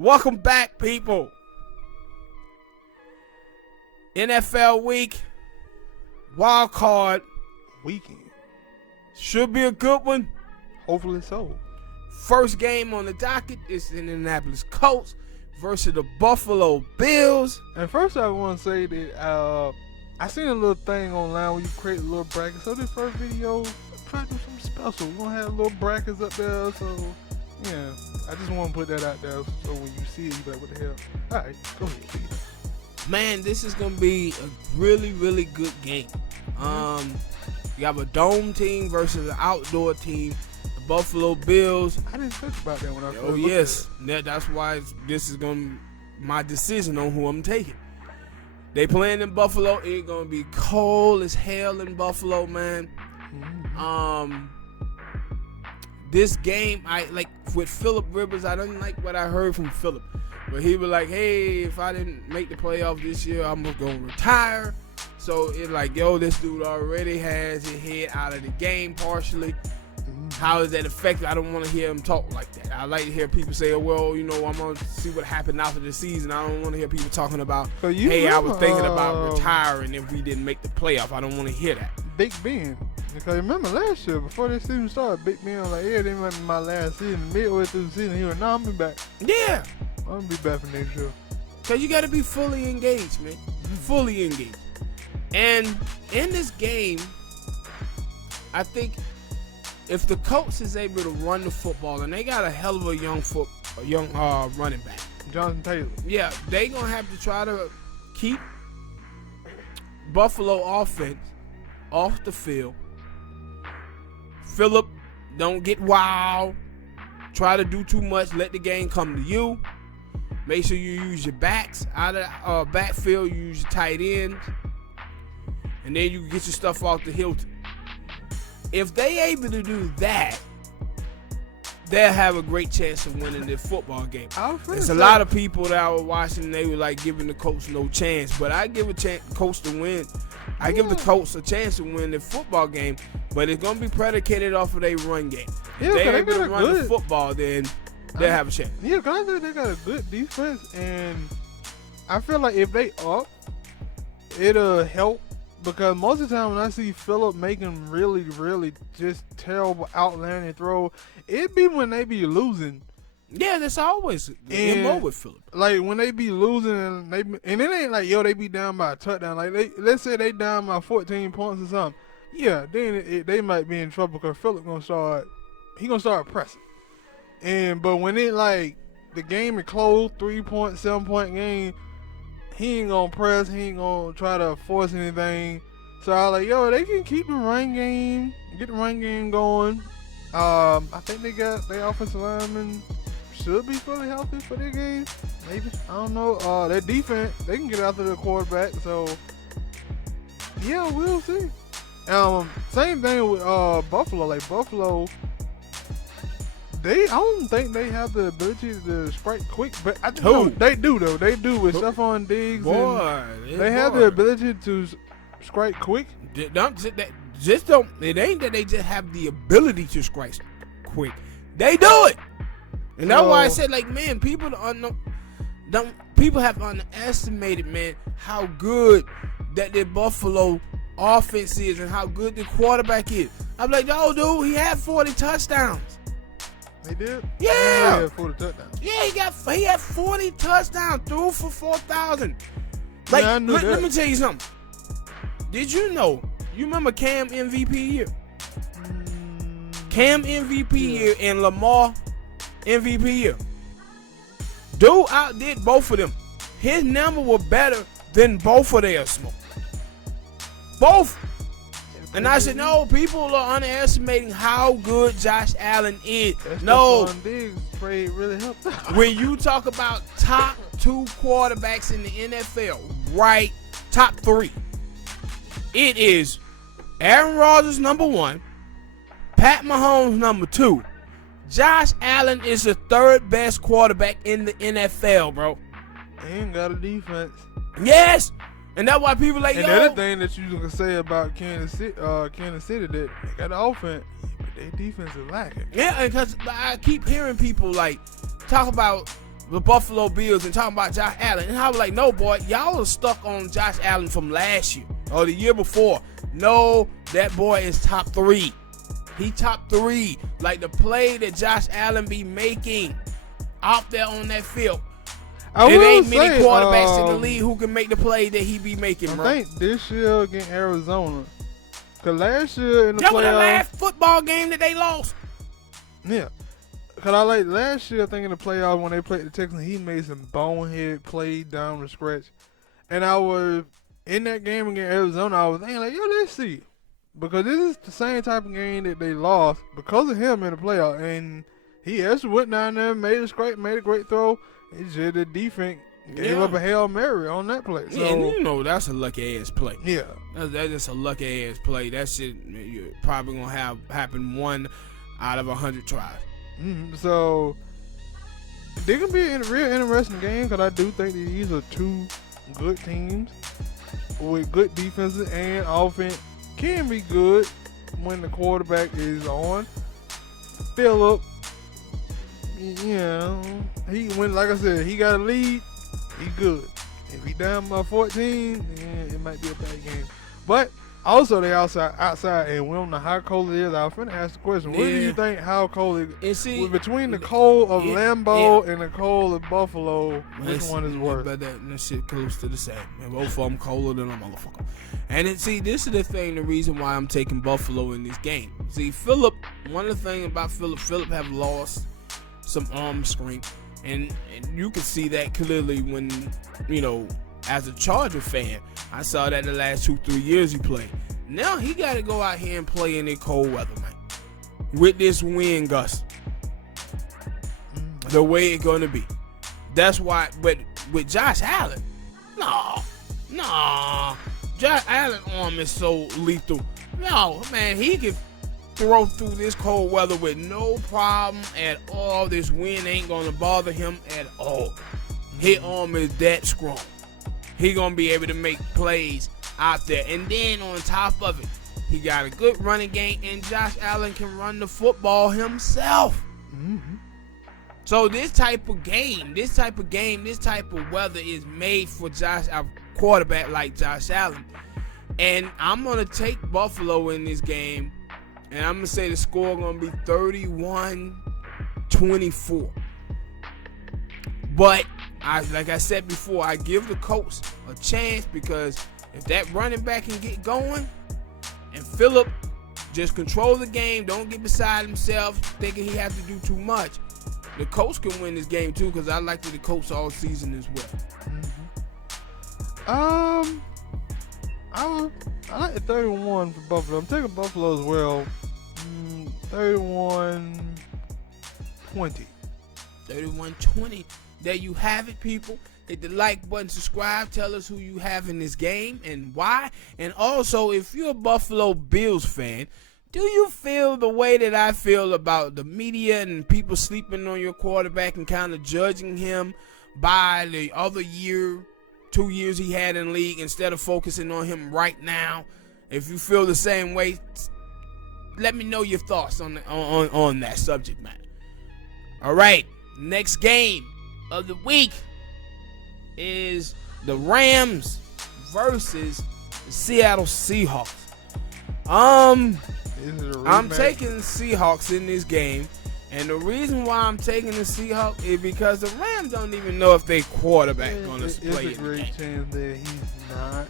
Welcome back, people. NFL week, Wildcard weekend. Should be a good one. Hopefully so. First game on the docket is the Indianapolis Colts versus the Buffalo Bills. And first I want to say that I seen a little thing online where you create a little bracket. So this first video, try to do something special. We're going to have little brackets up there. So, yeah, I just want to put that out there so when you see it, you be like, what the hell? All right, go ahead, please. Man, this is going to be a really, really good game. You have a dome team versus an outdoor team. The Buffalo Bills. I didn't think about that when I first looked at it. That's why this is going to be my decision on who I'm taking. They playing in Buffalo. It's going to be cold as hell in Buffalo, man. This game, I like with Phillip Rivers. I didn't like what I heard from Phillip, but he was like, "Hey, if I didn't make the playoffs this year, I'm gonna retire." So it's like, yo, this dude already has his head out of the game partially. How is that effective? I don't want to hear him talk like that. I like to hear people say, well, you know, I'm going to see what happened after the season. I don't want to hear people talking about, hey, I was thinking about retiring if we didn't make the playoff. I don't want to hear that. Big Ben. Because remember last year, before this season started, Big Ben was like, yeah, this might be my last season. Midway through the season, he was, I'm going to be back. Yeah. I'm going to be back for next year. Because you got to be fully engaged, man. Fully engaged. And in this game, I think if the Colts is able to run the football, and they got a hell of a young running back, Jonathan Taylor. Yeah, they gonna have to try to keep Buffalo offense off the field. Phillip, don't get wild. Try to do too much. Let the game come to you. Make sure you use your backs out of backfield. You use your tight ends, and then you can get your stuff off the Hilton. If they able to do that, they'll have a great chance of winning this football game. There's a lot of people that were watching, they were like giving the Colts no chance. But I give Colts to win. I give the Colts a chance to win the football game, but it's going to be predicated off of their run game. If they're able to run the football, then they'll have a chance. Yeah, because I think they got a good defense, and I feel like if they up, it'll help. Because most of the time when I see Phillip making really, really just terrible outlanding throw, it be when they be losing. Yeah, that's always the MO with Phillip. Like when they be losing and it ain't like, yo, they be down by a touchdown. Like let's say they down by 14 points or something. Yeah, then they might be in trouble because Phillip gonna start pressing. But when it like the game is close, 3-point, 7-point game, he ain't gonna press. He ain't gonna try to force anything. So I was like, yo, they can keep the run game, get the run game going. I think they got their offensive linemen should be fully healthy for their game. Maybe, I don't know. Their defense, they can get after the quarterback. So yeah, we'll see. Same thing with Buffalo. Like Buffalo, I don't think they have the ability to strike quick, but I think they do though. They do with Stephon Diggs. They have the ability to strike quick. It ain't that they just have the ability to strike quick. They do it, and that's why I said, like, man, people have underestimated, man, how good that their Buffalo offense is and how good the quarterback is. I'm like, yo, dude, he had 40 touchdowns. They did? Yeah. He had 40 touchdowns. Yeah, he had 40 touchdowns, threw for 4,000. Like, yeah, let me tell you something. Did you know? You remember Cam MVP year? Cam MVP year and Lamar MVP year. Dude outdid both of them. His number was better than both of theirs. Both. And I said, no, people are underestimating how good Josh Allen is. No. Really helped. When you talk about top 2 quarterbacks in the NFL, right, top 3, it is Aaron Rodgers number 1, Pat Mahomes number 2. Josh Allen is the 3rd best quarterback in the NFL, bro. He ain't got a defense. Yes. And that's why people like, and the other thing that you can say about Kansas City, that they got the offense, but their defense is lacking. Yeah, because I keep hearing people like talk about the Buffalo Bills and talking about Josh Allen. And I was like, no, boy, y'all are stuck on Josh Allen from last year or the year before. No, that boy is top 3. He top 3. Like the play that Josh Allen be making out there on that field. It ain't many quarterbacks in the league who can make the play that he be making, bro. I think this year against Arizona. Because last year in the playoffs. That was the last football game that they lost. Yeah. Because I like last year, I think in the playoffs when they played the Texans, he made some bonehead play down the stretch. And I was, in that game against Arizona, I was thinking like, yo, let's see. Because this is the same type of game that they lost because of him in the playoffs. And he actually went down there, made a great throw. It's just the defense gave up a Hail Mary on that play. So, and you know that's a lucky ass play. Yeah. That's just a lucky ass play. That shit you're probably going to happen 1 out of 100 tries. So, they can be a real interesting game because I do think that these are 2 good teams with good defenses and offense can be good when the quarterback is on. Phillip, you know, like I said, he got a lead, he good. If he down by 14, then it might be a bad game. But also they outside, and we don't know how cold it is. I was finna ask the question. What do you think how cold it is? Between the cold of Lambeau and the cold of Buffalo, which one is worse? But that shit close to the same. And both of them colder than a motherfucker. And this is the thing, the reason why I'm taking Buffalo in this game. See, Phillip, one of the things about Phillip have lost some arm strength. And you can see that clearly when, you know, as a Charger fan, I saw that the last 2-3 years he played. Now he got to go out here and play in the cold weather, man. With this wind gust. The way it's going to be. That's why, but with Josh Allen, no. Josh Allen's arm is so lethal. No, man, he can throw through this cold weather with no problem at all. This wind ain't going to bother him at all. His arm is that strong. He going to be able to make plays out there. And then on top of it, he got a good running game, and Josh Allen can run the football himself. So this type of weather is made for a quarterback like Josh Allen. And I'm going to take Buffalo in this game, and I'm going to say the score going to be 31-24. But like I said before, I give the Colts a chance because if that running back can get going and Phillip just control the game, don't get beside himself thinking he has to do too much, the Colts can win this game too because I like the Colts all season as well. I like the 31 for Buffalo. I'm taking Buffalo as well. 31-20. 31-20. There you have it, people. Hit the like button, subscribe, tell us who you have in this game and why. And also, if you're a Buffalo Bills fan, do you feel the way that I feel about the media and people sleeping on your quarterback and kind of judging him by the other 2 years he had in the league instead of focusing on him right now? If you feel the same way, let me know your thoughts on that subject matter. All right, next game of the week is the Rams versus the Seattle Seahawks. I'm taking the Seahawks in this game, and the reason why I'm taking the Seahawks is because the Rams don't even know if their quarterback going to play. It's a great chance that he's not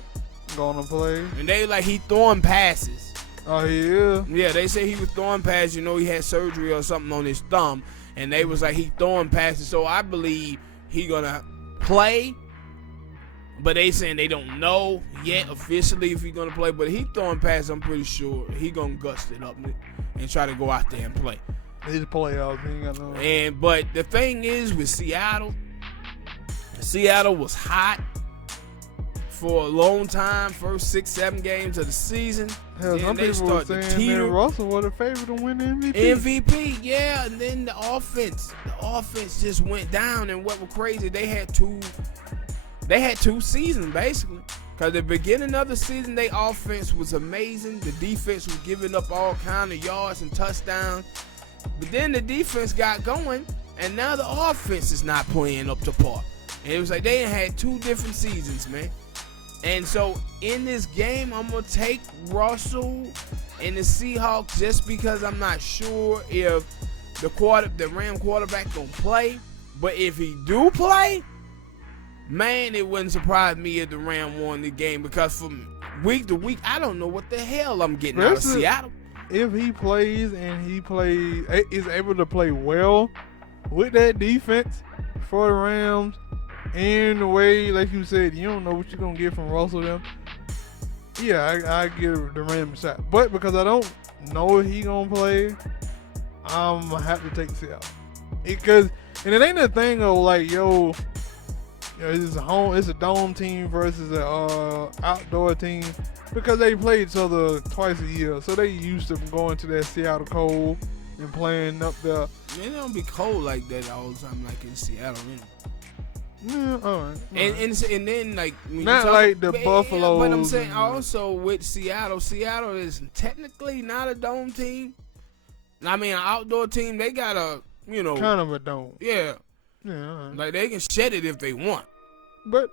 going to play. And they like he throwing passes. Oh, he is? Yeah, they say he was throwing passes. You know, he had surgery or something on his thumb, and they was like he throwing passes. So I believe he gonna play, but they saying they don't know yet officially if he's gonna play. But he throwing passes, I'm pretty sure he gonna gust it up and try to go out there and play. He's a playoff. He ain't got no. But the thing is with Seattle was hot for a long time, first 6-7 games of the season. Hell, some people were saying that Russell was the favorite to win the MVP, yeah. And then the offense just went down. And what was crazy, they had two seasons basically. Because the beginning of the season, their offense was amazing. The defense was giving up all kind of yards and touchdowns. But then the defense got going, and now the offense is not playing up to par. And it was like they had 2 different seasons, man. And so in this game, I'm gonna take Russell and the Seahawks just because I'm not sure if the Ram quarterback gonna play. But if he do play, man, it wouldn't surprise me if the Ram won the game, because from week to week, I don't know what the hell I'm getting out of Seattle. If he plays and is able to play well with that defense for the Rams, and the way, like you said, you don't know what you're going to get from Russell them, yeah, I give the Rams a shot. But because I don't know if he going to play, I'm going to have to take Seattle. And it ain't a thing of like, it's a dome team versus a outdoor team, because they play each other twice a year, so they used to going to that Seattle cold and playing up there. It don't be cold like that all the time, like in Seattle, anyway. Yeah, all right. And then like when not like the Buffalo. But I'm saying also with Seattle is technically not a dome team. I mean, an outdoor team. They got a kind of a dome. Yeah. Yeah. All right. Like they can shed it if they want. But.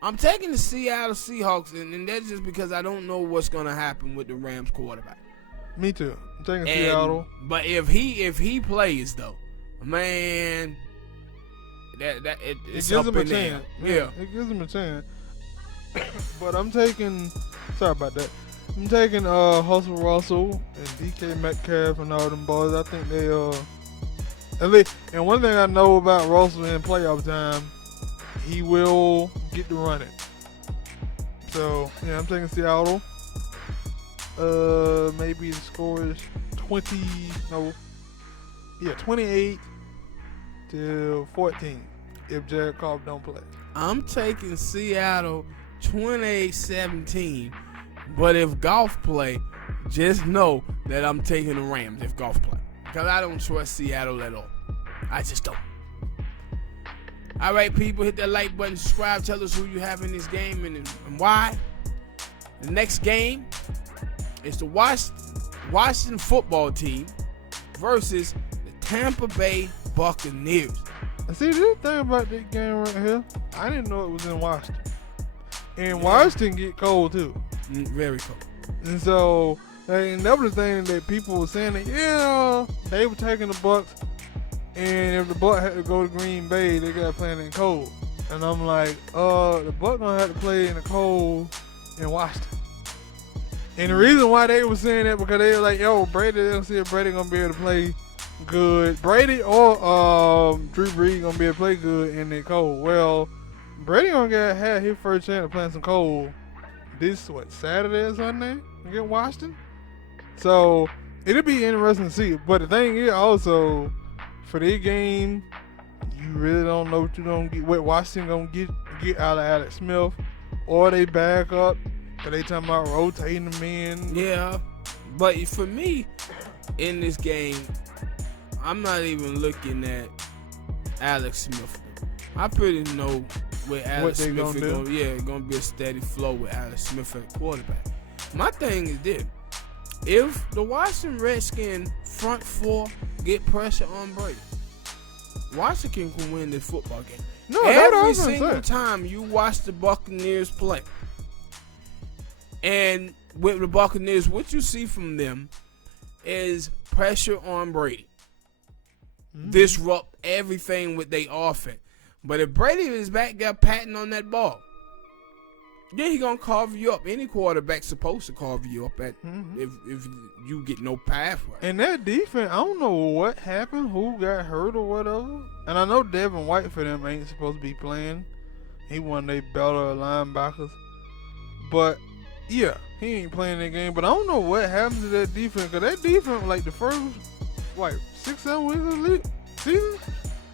I'm taking the Seattle Seahawks, and that's just because I don't know what's gonna happen with the Rams quarterback. Me too. I'm taking Seattle. But if he plays though, man, it gives him a chance. Yeah, it gives him a chance. But I'm taking. Sorry about that. I'm taking Russell and DK Metcalf and all them boys. I think they at least. And one thing I know about Russell in playoff time, he will get the running. So yeah, I'm taking Seattle. Maybe the score is 28 to 14 if Jared Goff don't play. I'm taking Seattle 28-17. But if Goff play, just know that I'm taking the Rams if Goff play. Because I don't trust Seattle at all. I just don't. All right, people, hit that like button, subscribe, tell us who you have in this game and why. The next game is the Washington football team versus the Tampa Bay Buccaneers. See, this thing about this game right here, I didn't know it was in Washington. And Washington get cold, too. Very cold. And so, and that was the thing that people were saying that, they were taking the Bucs. And if the Bucs had to go to Green Bay, they got to play in the cold. And I'm like, the Bucs gonna have to play in the cold in Washington. And the reason why they were saying that, because they were like, Brady, they don't see if Brady gonna be able to play good. Brady or Drew Brees gonna be able to play good in the cold. Well, Brady gonna have his first chance of playing some cold this, Saturday or Sunday against Washington? So, it'll be interesting to see. But the thing is also, for this game, you really don't know what you're going to get, what Washington going to get out of Alex Smith, or they back up, because they talking about rotating them in. Yeah, but for me, in this game, I'm not even looking at Alex Smith. I pretty know where Alex Smith is going. Yeah, it's going to be a steady flow with Alex Smith at quarterback. My thing is this. If the Washington Redskins front four get pressure on Brady, Washington can win this football game. No, every single time you watch the Buccaneers play, and with the Buccaneers, what you see from them is pressure on Brady. Disrupt everything with their offense. But if Brady is back there patting on that ball, then he gonna carve you up. Any quarterback's supposed to carve you up if you get no path right. And that defense, I don't know what happened, who got hurt or whatever. And I know Devin White for them ain't supposed to be playing. He one of their better linebackers. But yeah, he ain't playing that game. But I don't know what happened to that defense, because that defense, like the first 6-7 weeks of the season,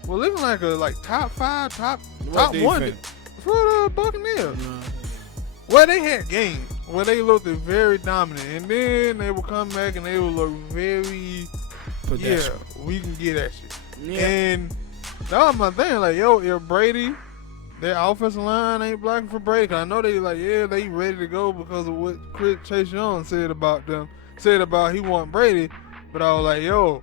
was looking like a top 5, top one for the Buccaneers. Well, they had games where they looked very dominant, and then they would come back and they would look very, we can get at you. Yeah. And that was my thing, like, if Brady, their offensive line ain't blocking for Brady, because I know they they ready to go because of what Chase Young said about them, he want Brady. But I was like, yo,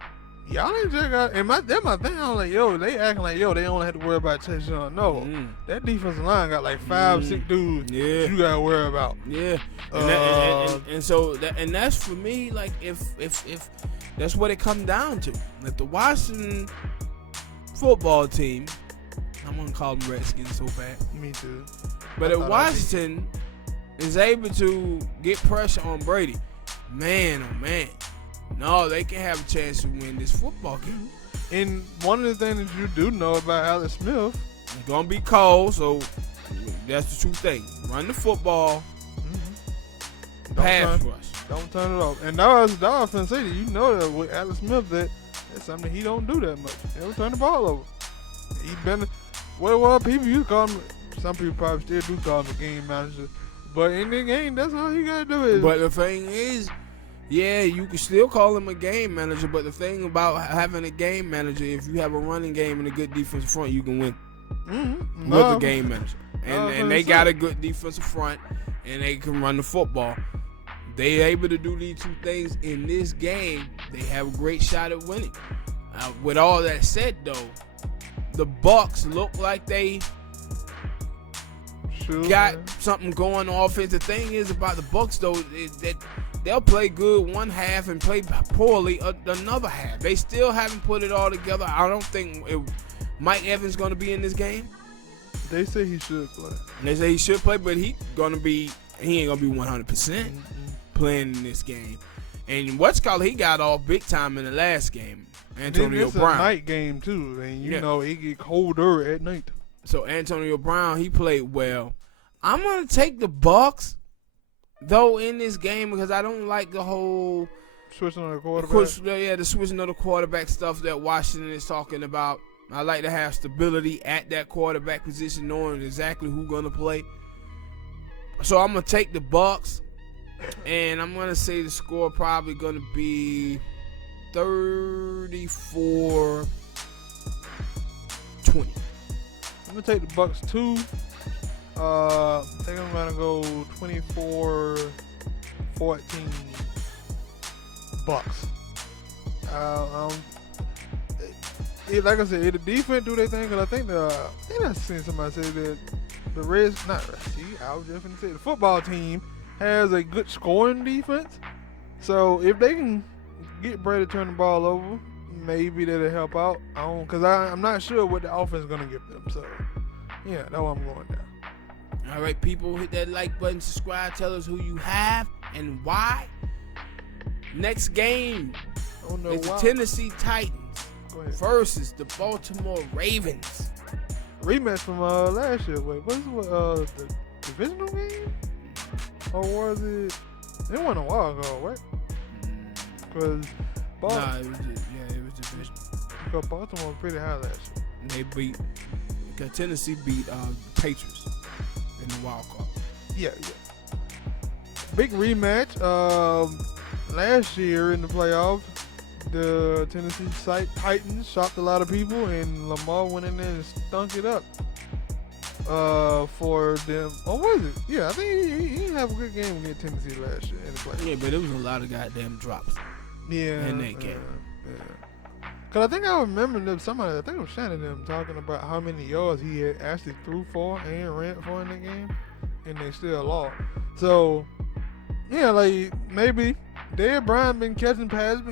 y'all ain't just got. And that's my thing. I was like, yo, they acting like, yo, they only have to worry about Chase Young. No, that defensive line got like 5, 6 dudes that you gotta worry about. Yeah, and that's for me. Like, if that's what it comes down to. If the Washington football team, I'm gonna call them Redskins so bad. Me too. But if Washington is able to get pressure on Brady, man, oh man, no, they can have a chance to win this football game. And one of the things that you do know about Alex Smith, it's gonna be cold, so that's the true thing. Run the football, pass rush. Don't turn it off. And that was the offense. You know that with Alex Smith, that's something he don't do that much. He don't turn the ball over. He been people used to call him. Some people probably still do call him a game manager, but in the game, that's all he gotta do. But the thing is, yeah, you can still call him a game manager. But the thing about having a game manager, if you have a running game and a good defensive front, you can win with a game manager. And they got a good defensive front, and they can run the football. They able to do these two things in this game. They have a great shot at winning. With all that said, though, the Bucks look like they got something going on offense. The thing is about the Bucks, though, is that they'll play good one half and play poorly another half. They still haven't put it all together. I don't think Mike Evans going to be in this game. They say he should play. They say he should play, but he ain't going to be 100% playing in this game. And he got off big time in the last game. Antonio Brown. It's a night game too, and you know it get colder at night. So Antonio Brown, he played well. I'm gonna take the Bucks though in this game because I don't like the whole switching of the quarterback. The switching of the quarterback stuff that Washington is talking about. I like to have stability at that quarterback position, knowing exactly who's gonna play. So I'm gonna take the Bucks. And I'm going to say the score probably going to be 34-20. I'm going to take the Bucks too. I think I'm going to go 24-14 Bucks. Like I said, the defense do their thing. Because I think I seen somebody say that the the football team has a good scoring defense. So if they can get Brady to turn the ball over, maybe that'll help out. Because I'm not sure what the offense is going to give them. So, yeah, that's what I'm going down. All right, people, hit that like button, subscribe, tell us who you have and why. Next game is the Tennessee Titans versus the Baltimore Ravens. Rematch from last year. Wait, what is the divisional game? Or was it? It wasn't a while ago, right? Because it was division. Because Baltimore was pretty high last year. Because Tennessee beat Patriots in the Wildcard. Yeah. Big rematch. Last year in the playoffs, the Tennessee Titans shocked a lot of people, and Lamar went in there and stunk it up. For them. Oh, was it? Yeah, I think he didn't have a good game against Tennessee last year in the playoffs. Yeah, but it was a lot of goddamn drops. Yeah. In that game. Because I think I remember them, I think it was Shannon them talking about how many yards he had actually threw for and ran for in the game, and they still lost. So, yeah, like maybe Dez Bryant been catching passes,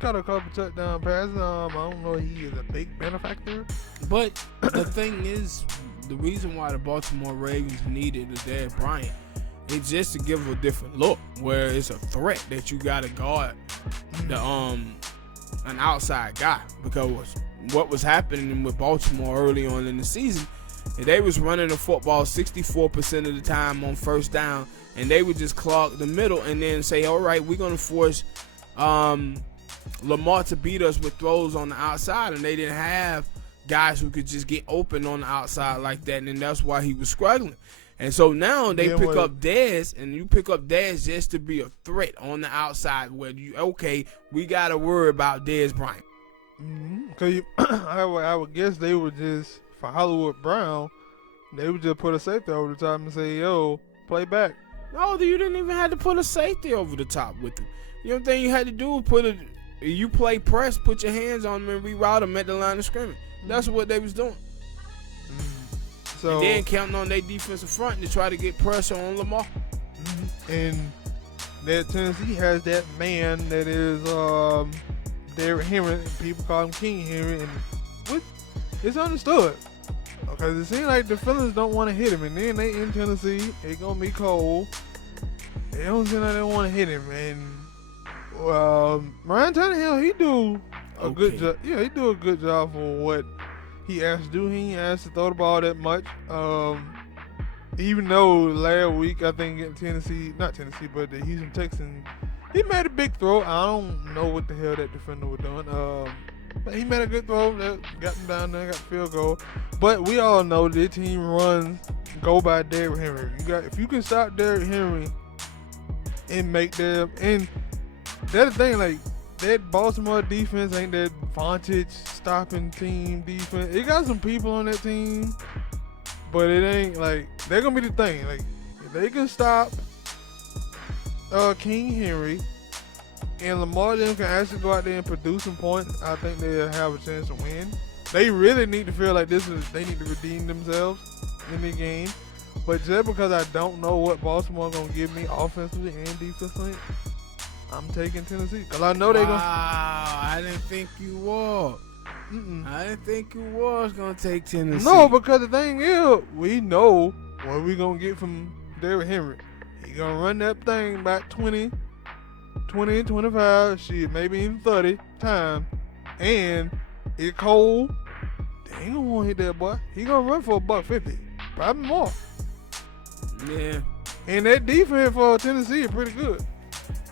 caught a couple touchdown passes. I don't know if he is a big benefactor. But the thing is, the reason why the Baltimore Ravens needed a Dez Bryant is just to give a different look, where it's a threat that you got to guard an outside guy. Because what was happening with Baltimore early on in the season, they was running the football 64% of the time on first down, and they would just clog the middle and then say, all right, we're going to force Lamar to beat us with throws on the outside, and they didn't have guys who could just get open on the outside like that, and that's why he was struggling. And so now they pick up Dez, and you pick up Dez just to be a threat on the outside where we got to worry about Dez Bryant. Because I would guess they would just, for Hollywood Brown, they would just put a safety over the top and say, yo, play back. No, you didn't even have to put a safety over the top with him. You know what I'm saying? You had to do was put You play press, put your hands on them and reroute them at the line of scrimmage. That's what they was doing. So, and then counting on their defensive front to try to get pressure on Lamar. And that Tennessee has that man that is Derrick Henry. People call him King Henry, and it's understood. Because it seems like the Phillies don't want to hit him, and then they in Tennessee, it's gonna be cold. They don't seem like they want to hit him, and Ryan Tannehill, he do a good job. Yeah, he do a good job for what he asked to do. He ain't asked to throw the ball that much. Even though last week I think in not Tennessee, but the Houston Texans, he made a big throw. I don't know what the hell that defender was doing. But he made a good throw that got him down there, got the field goal. But we all know their team go by Derrick Henry. If you can stop Derrick Henry and make them, and that's the thing, like that Baltimore defense ain't that vantage stopping team defense. It got some people on that team, but it ain't like they're gonna be the thing. Like if they can stop King Henry and Lamar Jackson can actually go out there and produce some points, I think they'll have a chance to win. They really need to feel like they need to redeem themselves in the game. But just because I don't know what Baltimore gonna give me offensively and defensively, I'm taking Tennessee because I know they're gonna. Wow, I didn't think you were. I didn't think you was gonna take Tennessee. No, because the thing is, we know what we gonna get from Derrick Henry. He gonna run that thing about 20, 25, shit, maybe even 30 times. And it's cold. They ain't gonna want to hit that boy. He gonna run for $150, probably more. Yeah. And that defense for Tennessee is pretty good.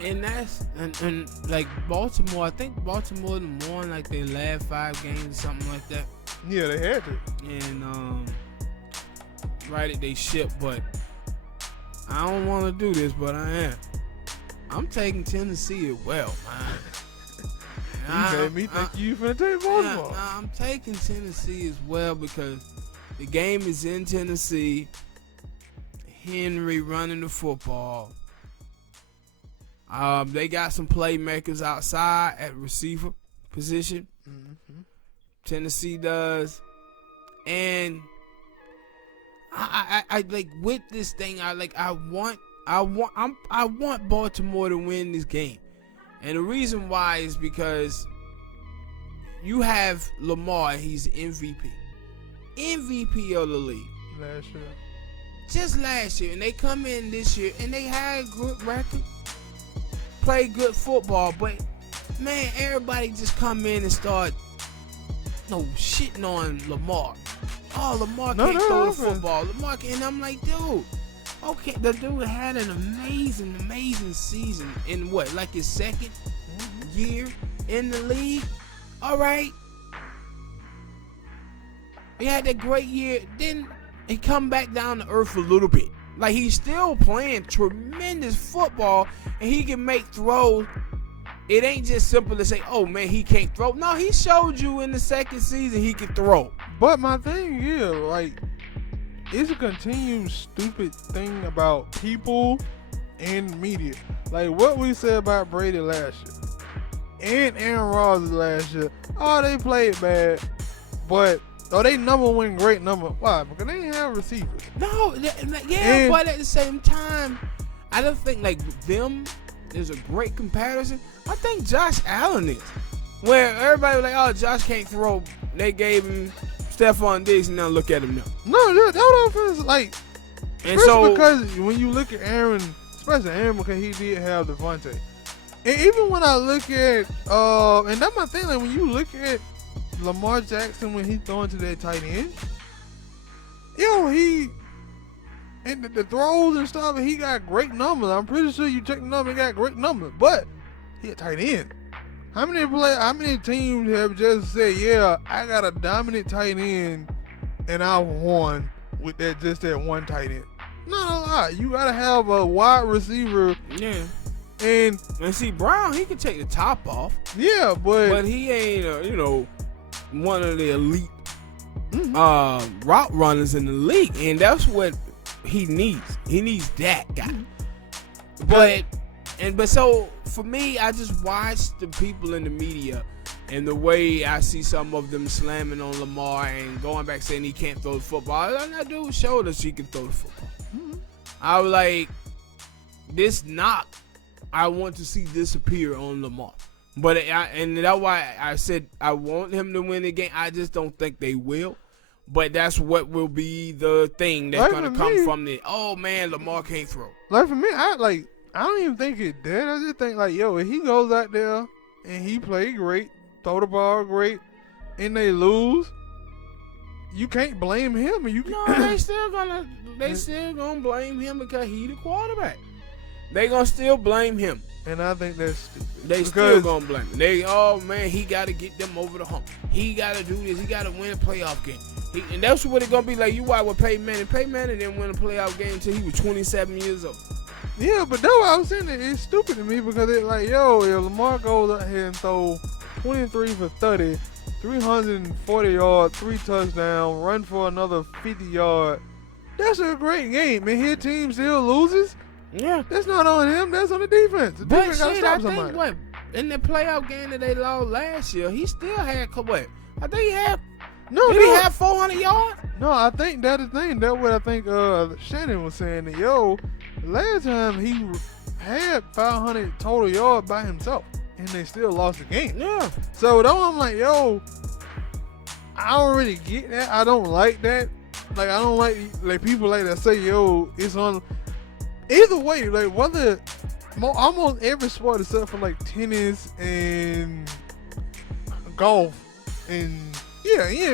And that's and like Baltimore, I think Baltimore won like their last 5 games or something like that. Yeah, they had to. And right at they ship, but I don't want to do this, but I am. I'm taking Tennessee as well, man. You made me think you finna take Baltimore. I'm taking Tennessee as well because the game is in Tennessee. Henry running the football. They got some playmakers outside at receiver position. Tennessee does, and I like with this thing. I want Baltimore to win this game, and the reason why is because you have Lamar. He's MVP of the league Last year. just last year, and they come in this year and they had a good record. Play good football, but man, everybody just come in and start shitting on Lamar. Oh, Lamar can't throw the football. Lamar can't. And I'm like, dude, okay, the dude had an amazing season in what, like his second year in the league. All right, he had that great year. Then he come back down to earth a little bit. Like he's still playing tremendous football, and he can make throws. It ain't just simple to say, "Oh man, he can't throw." No, he showed you in the second season he can throw. But my thing is, like, it's a continued stupid thing about people and media. Like what we said about Brady last year and Aaron Rodgers last year. Oh, they played bad, but they number one great number. Why? Because they didn't have receivers. No, but at the same time, I don't think like them is a great comparison. I think Josh Allen is. Where everybody was like, oh, Josh can't throw. They gave him Stephon Diggs, and now look at him now. No, that offense, like, and so because when you look at Aaron, especially Aaron, because he did have Devontae. And even when I look at, and that's my thing, like when you look at Lamar Jackson when he's throwing to that tight end, and the throws and stuff, he got great numbers. I'm pretty sure you check the number, he got great numbers, but he a tight end. How many teams have just said, yeah, I got a dominant tight end and I won with that one tight end? Not a lot. You gotta have a wide receiver. Yeah. And see, Brown, he can take the top off. Yeah, but he ain't one of the elite route runners in the league, and that's what he needs. He needs that guy. But But so for me, I just watch the people in the media and the way I see some of them slamming on Lamar and going back saying he can't throw the football. All that dude showed us he can throw the football. Mm-hmm. I was like, this knock, I want to see disappear on Lamar. But and that's why I said I want him to win the game. I just don't think they will. But that's what will be the thing that's going to come from the, oh, man, Lamar can't throw. Like, for me, I don't even think it's dead. I just think, like, yo, if he goes out there and he play great, throw the ball great, and they lose, you can't blame him. No, they still gonna blame him because he the quarterback. They gonna still blame him. And I think that's stupid. They still gonna blame him. Oh man, he gotta get them over the hump. He gotta do this. He gotta win a playoff game. And that's what it's gonna be like. You watch with Peyton Manning. Peyton Manning didn't win a playoff game until he was 27 years old. Yeah, but that's what I was saying. It's stupid to me because it's like, yo, if Lamar goes out here and throw 23 for 30, 340 yards, 3 touchdowns, run for another 50 yards, that's a great game. And his team still loses. Yeah, that's not on him. That's on the defense. The defense got to stop somebody. What, in the playoff game that they lost last year, he still had what? I think he had. Did he have 400 yards? No, I think that's the thing. That's what I think Shannon was saying. That, yo, last time he had 500 total yards by himself, and they still lost the game. Yeah. So though I'm like, yo, I don't really get that. I don't like that. Like I don't like people like that say, yo, it's on. Either way, like whether almost every sport except for like tennis and golf and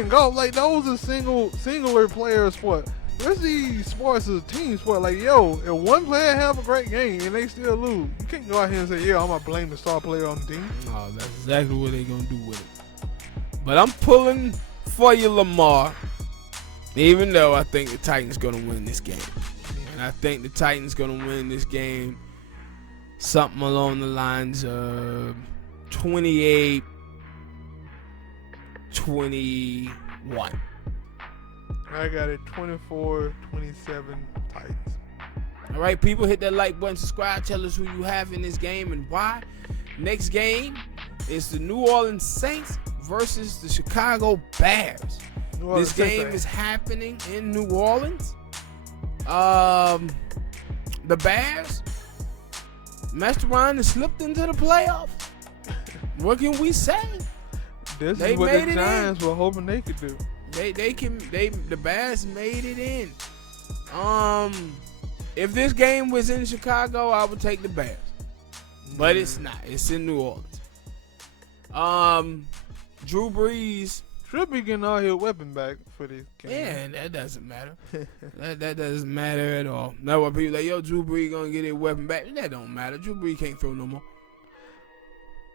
golf, like those are singular player sport. Rest of these sports is a team sport. Like yo, if one player have a great game and they still lose, you can't go out here and say, yeah, I'm gonna blame the star player on the team. No, that's exactly what they're gonna do with it. But I'm pulling for you, Lamar, even though I think the Titans gonna win this game. And I think the Titans going to win this game something along the lines of 28-21. I got it 24-27 Titans. All right, people, hit that like button, subscribe, tell us who you have in this game and why. Next game is the New Orleans Saints versus the Chicago Bears. This game is happening in New Orleans. The Bears messed around and slipped into the playoffs. What can we say? This is what the Giants were hoping they could do. The Bears made it in. If this game was in Chicago, I would take the Bears. But it's not. It's in New Orleans. Drew Brees should be getting all his weapon back for this game. Yeah, and that doesn't matter. that doesn't matter at all. Now what people like, yo, Drew Brees gonna get his weapon back. That don't matter. Drew Brees can't throw no more.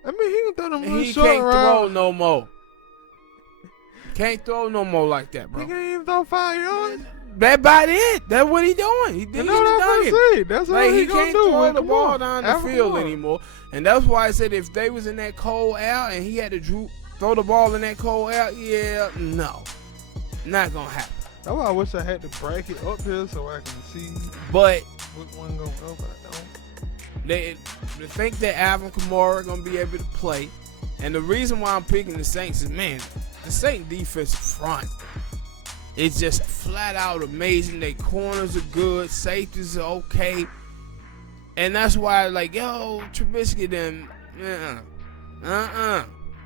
I mean, he can throw no more. He can't throw no more. Can't throw no more like that, bro. He can't even throw 5 yards. That's about it. That's what he doing. He did it. That's all he gonna can't do. throw the ball down the field anymore. And that's why I said if they was in that cold air and he had to throw the ball in that cold air, no. Not going to happen. That's why I wish I had the bracket up here so I can see but which one going to go, but I don't. They think that Alvin Kamara going to be able to play. And the reason why I'm picking the Saints is, man, the Saints defensive front, it's just flat out amazing. Their corners are good. Safeties are okay. And that's why, like, yo, Trubisky them,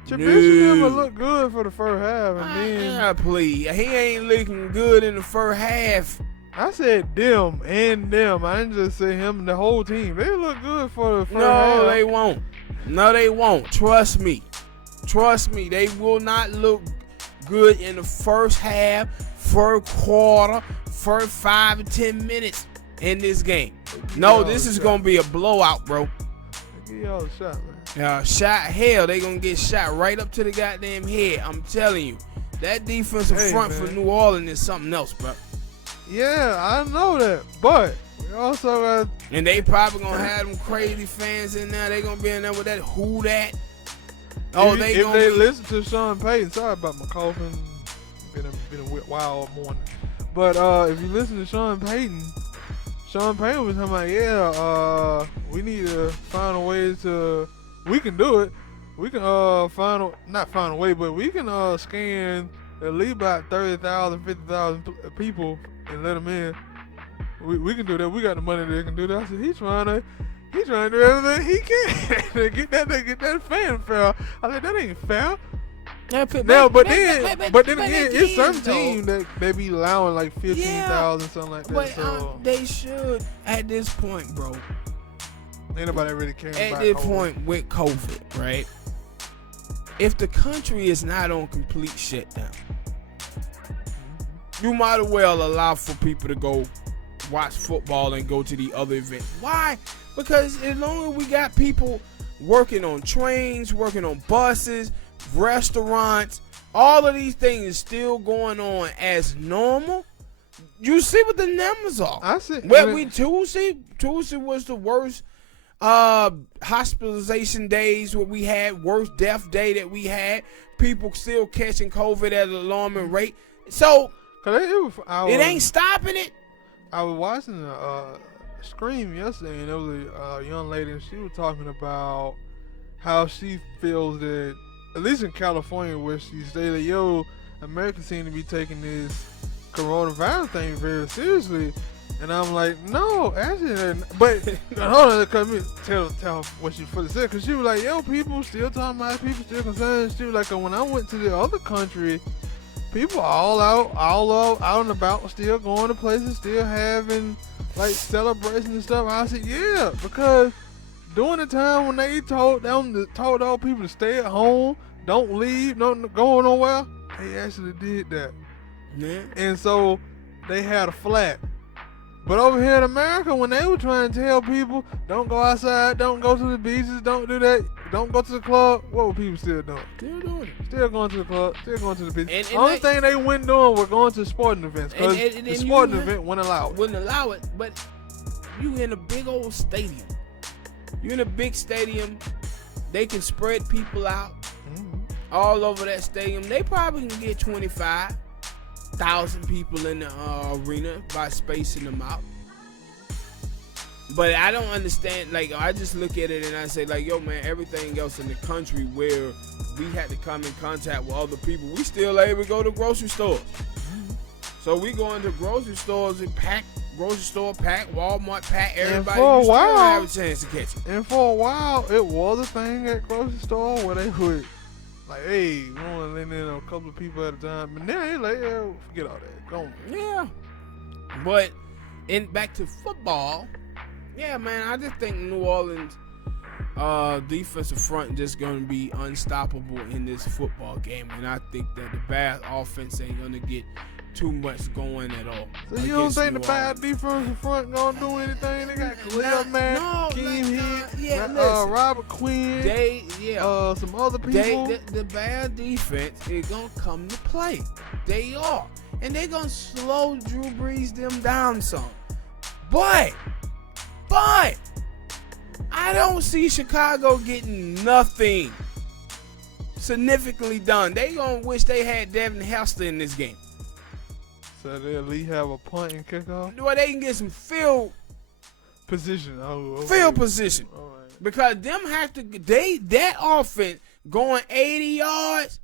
Trubisky never looked good for the first half, and then please, he ain't looking good in the first half. I said them and them. I didn't just say him and the whole team. They look good for the first half. No, they won't. No, they won't. Trust me. They will not look good in the first half, first quarter, first 5 to 10 minutes in this game. No, this is gonna be a blowout, bro. Give y'all a shot, man. Hell, they gonna get shot right up to the goddamn head. I'm telling you, that defensive front for New Orleans is something else, bro. Yeah, I know that, but we also got. And they probably gonna have them crazy fans in there. They gonna be in there with that who that. Oh, if they listen to Sean Payton. Sorry about my coughing. Been a wild morning, but if you listen to Sean Payton, Sean Payton was talking about, we need to find a way to. We can do it. We can not find a way, but we can scan at least about 30,000, 50,000 people and let them in. We can do that. We got the money that can do that. I said he's trying to do everything he can to get that fanfare. I said that ain't fair. But then again, it's some team that they be allowing like 15,000 something like that. But so they should at this point, bro. Ain't nobody really caring about at this COVID. point with COVID, right? If the country is not on complete shutdown, you might as well allow for people to go watch football and go to the other events. Why? Because as long as we got people working on trains, working on buses, restaurants, all of these things is still going on as normal. You see what the numbers are. I see. Tuesday was the worst hospitalization days what we had, worst death day that we had. People still catching COVID at an alarming rate. So it ain't stopping it. I was watching Scream yesterday, and there was a young lady, and she was talking about how she feels that, at least in California, where she stated, Americans seem to be taking this coronavirus thing very seriously. And I'm like, no, actually, but hold on, let me tell what she fully said, because she was like, people still talking about it, people still concerned. She was like, when I went to the other country, people all out and about, still going to places, still having like celebrations and stuff. I said, yeah, because during the time when they told all people to stay at home, don't leave, don't go nowhere, they actually did that. Yeah. And so they had a flat. But over here in America, when they were trying to tell people, don't go outside, don't go to the beaches, don't do that, don't go to the club, what were people still doing? Still doing it. Still going to the club, still going to the beach. And only thing they weren't doing was going to sporting events, because the sporting event wouldn't allow it. Wouldn't allow it, but you in a big old stadium. You in a big stadium, they can spread people out all over that stadium. They probably can get 25,000 people in the arena by spacing them out. But I don't understand, like, I just look at it and I say, like, man, everything else in the country where we had to come in contact with other people, we still able to go to grocery stores. So we go into grocery stores and pack Walmart, pack everybody. You still have a chance to catch it. And for a while, it was a thing at grocery store where they would, like, hey, we want to let in a couple of people at a time. But now they like, forget all that. Go on. Yeah. But back to football, yeah, man, I just think New Orleans defensive front just going to be unstoppable in this football game. And I think that the Bears offense ain't going to get too much going at all. So you don't think the Bears defensive front going to do anything? They got Khalil Mack, Keem Head, Robert Quinn, some other people. The Bears defense is going to come to play. They are. And they're going to slow Drew Brees them down some. But I don't see Chicago getting nothing significantly done. They going to wish they had Devin Hester in this game. So they at least have a punt and kickoff? Well, they can get some field position. Field position. All right. Because them have to, that offense going 80 yards,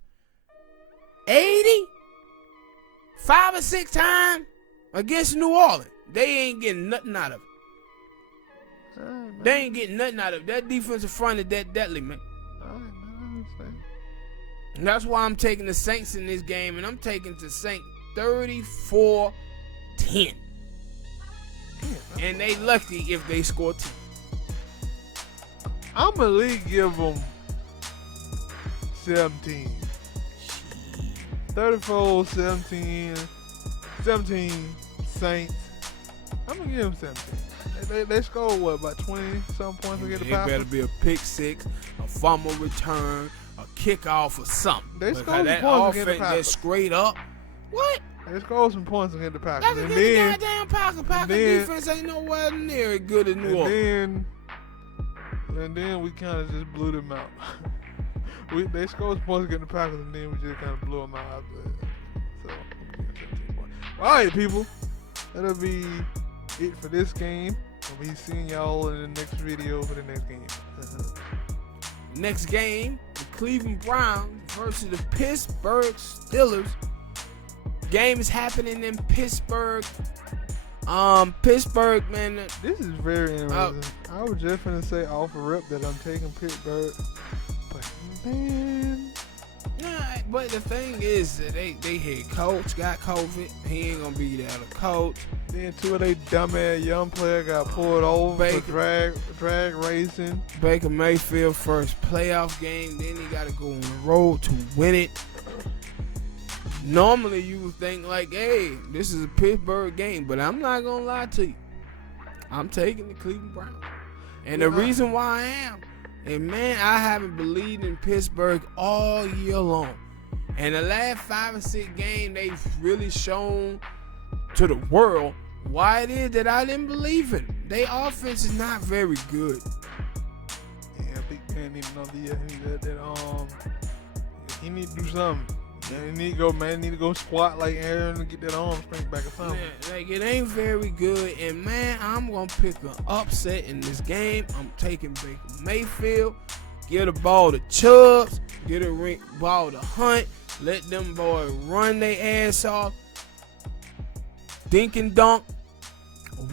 5 or 6 times against New Orleans. They ain't getting nothing out of it. They ain't getting nothing out of it. That defensive front is that deadly, man. All right, man, I understand. And that's why I'm taking the Saints in this game, and I'm taking the Saints 34-10. And they lucky if they score 10. I'm going to at least give them 17. 34-17. 17 Saints. I'm going to give them 17. They scored, what, about 20-something points to get the Packers? It better be a pick six, a fumble return, a kickoff, or something. They scored that points against the offense Packers. just straight up. What? They scored some points against the Packers. That's against the goddamn Packers. Packers defense ain't nowhere near as good as New Orleans. And then we kind of just blew them out. They scored some points against the Packers, and then we just kind of blew them out after that. So, I'm giving 17 points. All right, people. That'll be it for this game. We'll be seeing y'all in the next video for the next game. Next game, the Cleveland Browns versus the Pittsburgh Steelers. Game is happening in Pittsburgh. Pittsburgh, man. This is very interesting. I was just gonna say off a rip that I'm taking Pittsburgh, but man. Nah, but the thing is that they head coach got COVID. He ain't gonna be there to coach. Then two of they dumbass young player got pulled over for drag racing. Baker Mayfield first playoff game. Then he got to go on the road to win it. Normally you would think like, hey, this is a Pittsburgh game, but I'm not gonna lie to you. I'm taking the Cleveland Browns, and the reason why I am. And man, I haven't believed in Pittsburgh all year long. And the last 5 or 6 games, they've really shown to the world why it is that I didn't believe in. Their offense is not very good. Yeah, Big Ben need another year. He need to do something. Man, he need to go squat like Aaron and get that arm strength back or something. Yeah, like it ain't very good. And man, I'm gonna pick an upset in this game. I'm taking Baker Mayfield. Get the ball to Chubbs. Get a ball to Hunt. Let them boys run their ass off. Dink and dunk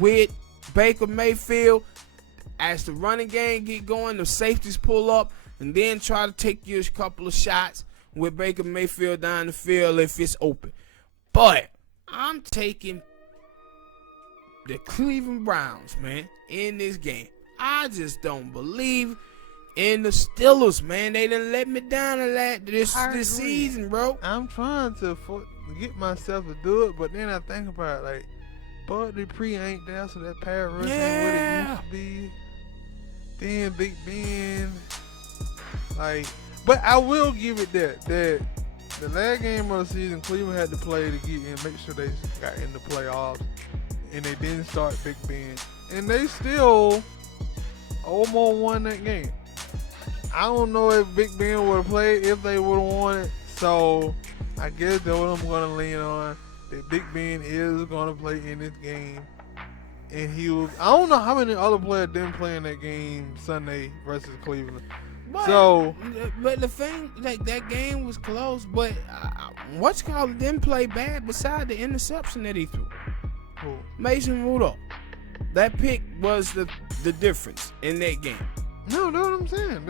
with Baker Mayfield. As the running game get going, the safeties pull up, and then try to take you a couple of shots with Baker Mayfield down the field if it's open. But I'm taking the Cleveland Browns, man, in this game. I just don't believe in the Steelers, man. They done let me down this season, bro. I'm trying to get myself to do it, but then I think about it, like, Bud Dupree ain't there, so that pass rush ain't what it used to be. Then Big Ben, like. But I will give it that the last game of the season, Cleveland had to play to get in, make sure they got in the playoffs, and they didn't start Big Ben, and they still almost won that game. I don't know if Big Ben would have played if they would have won it, so I guess that's what I'm going to lean on. That Big Ben is going to play in this game, and I don't know how many other players didn't play in that game Sunday versus Cleveland. But the thing, like, that game was close, but what's-called didn't play bad beside the interception that he threw. Who? Mason Rudolph. That pick was the difference in that game. No, know what I'm saying?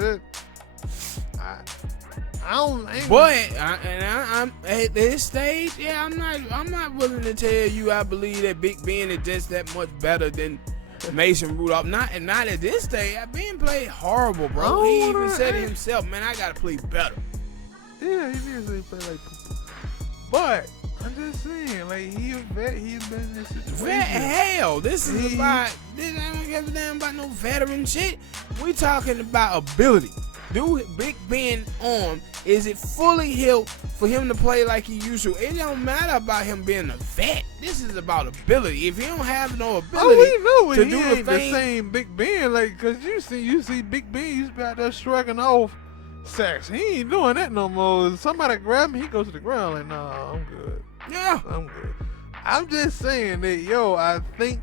I'm at this stage. Yeah, I'm not willing to tell you I believe that Big Ben is just that much better than Mason Rudolph. Not at this stage. Ben played horrible, bro. He even said it himself, man, I gotta play better. Yeah, he did say play like, but I'm just saying, like, he's a vet. He's been in this situation. Hell, this I don't give a damn about no veteran shit. We talking about ability. Dude, Big Ben arm, is it fully healed for him to play like he used to? It don't matter about him being a vet. This is about ability. If he don't have no ability to do the same Big Ben, like, cause you see Big Ben used to be out there shrugging off sacks. He ain't doing that no more. Somebody grab him, he goes to the ground like, nah, I'm good. Yeah, I'm good. I'm just saying that, I think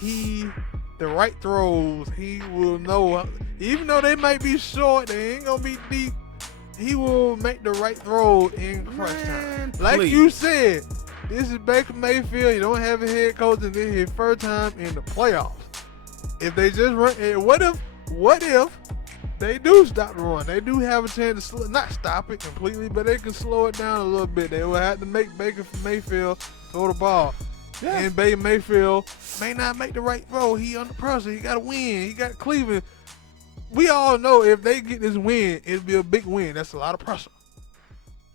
the right throws, he will know. Even though they might be short, they ain't gonna be deep. He will make the right throw in crunch time. Like you said, this is Baker Mayfield. You don't have a head coach, and this is his first time in the playoffs. If they just run, what if they do stop the run? They do have a chance to not stop it completely, but they can slow it down a little bit. They will have to make Baker Mayfield throw the ball. Yeah. And Baker Mayfield may not make the right throw. He under pressure. He got to win. He got Cleveland. We all know if they get this win, it'll be a big win. That's a lot of pressure.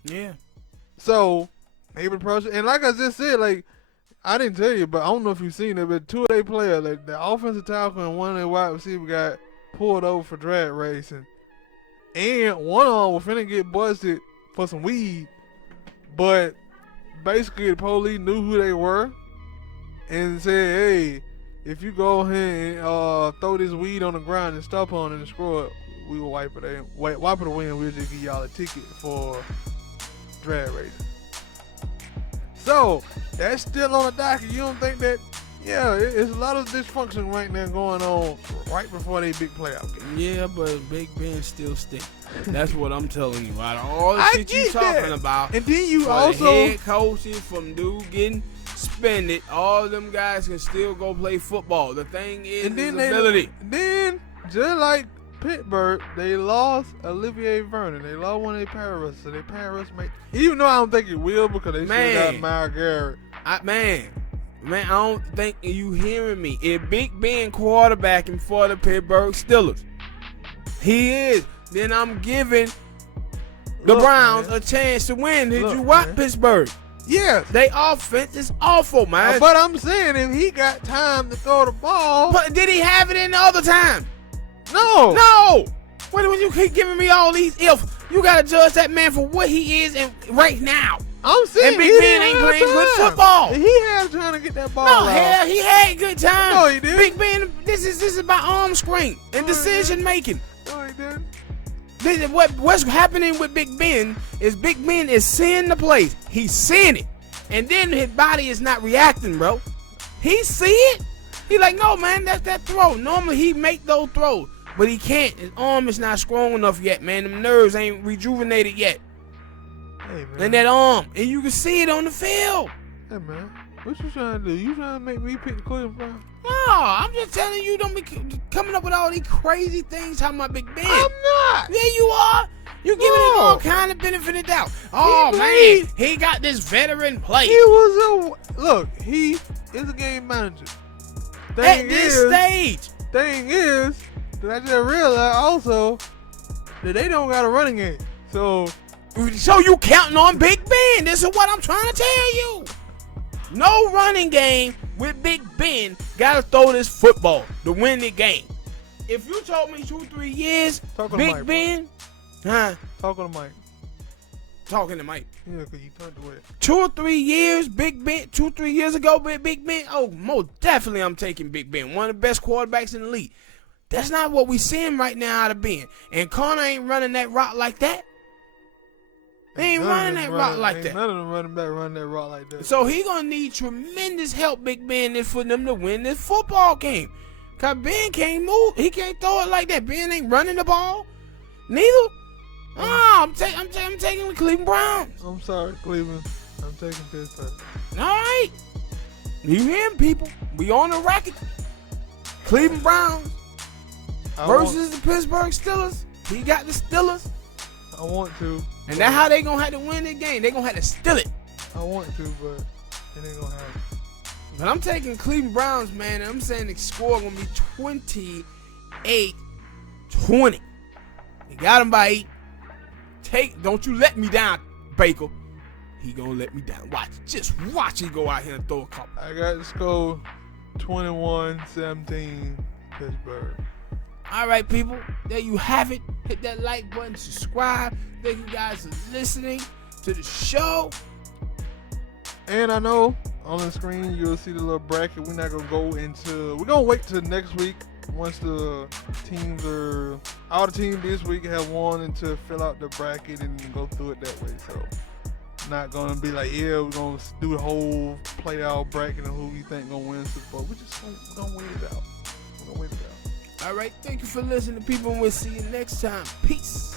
Yeah. So, maybe the pressure. And like I just said, like, I didn't tell you, but I don't know if you've seen it, but two of their players, like the offensive tackle and one of their wide receiver got pulled over for drag racing. And one of them was finna get busted for some weed. But basically the police knew who they were and said, hey, if you go ahead and throw this weed on the ground and stop on it and screw it, we will wipe it away and we'll just give y'all a ticket for drag racing. So, That's still on the docket. You don't think that? Yeah, it's a lot of dysfunction right now going on right before they big playoff game. Yeah, but Big Ben still stinks. That's what I'm telling you. Out of all the I shit you get talking that. about, And then you for also the head coaches from dude getting suspended, all of them guys can still go play football. The thing is, and then ability. Then just like Pittsburgh, they lost Olivier Vernon. They lost one of their pass so their pass mate. Even though I don't think it will because they still got Myles Garrett. Man, I don't think you hearing me. If Big Ben quarterbacking for the Pittsburgh Steelers, he is. Then I'm giving the Browns a chance to win. Did you watch Pittsburgh? Yes. They offense is awful, man. But I'm saying if he got time to throw the ball. But did he have it in the other time? No. When you keep giving me all these ifs, you gotta judge that man for what he is and right now. I'm saying and Big Ben ain't playing good football. He had trying to get that ball No, out. hell, he had good time. No, he didn't. Big Ben, this is about arm strength and decision making. No, he didn't. What's happening with Big Ben is seeing the plays. He's seeing it. And then his body is not reacting, bro. He see it. He like, no, man, that's that throw. Normally he make those throws, but he can't. His arm is not strong enough yet, man. Them nerves ain't rejuvenated yet. Hey, man. And that arm. And you can see it on the field. Hey, man. What you trying to do? You trying to make me pick the Cleveland Browns? No, I'm just telling you, don't be coming up with all these crazy things talking about Big Ben. I'm not. Yeah, you are. You giving him all kind of benefit of the doubt. Oh, man, he got this veteran play. He is a game manager. At this stage. Thing is, that I just realized also that they don't got a running game. So you counting on Big Ben. This is what I'm trying to tell you. No running game with Big Ben. Gotta throw this football to win the game. If you told me 2-3 years, Big Ben, Talking to Mike. Talking to Mike. Yeah, because you turned away. 2 or 3 years, Big Ben, 2-3 years ago, Big Ben, oh, most definitely I'm taking Big Ben. One of the best quarterbacks in the league. That's not what we seeing right now out of Ben. And Connor ain't running that route like that. He ain't running that route like that. None of them running back running that route like that. So he going to need tremendous help, Big Ben, for them to win this football game. Because Ben can't move. He can't throw it like that. Ben ain't running the ball. Neither. I'm taking the Cleveland Browns. I'm sorry, Cleveland. I'm taking Pittsburgh. All right. You hearing people? We on the record. Cleveland Browns versus the Pittsburgh Steelers. He got the Steelers. I want to. And that's how they going to have to win this game. They going to have to steal it. I want to, but it ain't going to happen. But I'm taking Cleveland Browns, man. And I'm saying the score going to be 28-20. They got him by 8. Don't you let me down, Baker. He gonna let me down. Just watch he go out here and throw a couple. I got the score 21-17 Pittsburgh. All right, people. There you have it. Hit that like button, subscribe. Thank you guys for listening to the show. And I know on the screen you'll see the little bracket. We're not gonna go into. We're gonna wait till next week. Once the teams all the teams this week have won and to fill out the bracket and go through it that way. So, not gonna be like, yeah, we're gonna do the whole playoff bracket and who we think gonna win the Super Bowl. We're just gonna wait it out. We're gonna wait it out. All right, thank you for listening, people, and we'll see you next time. Peace.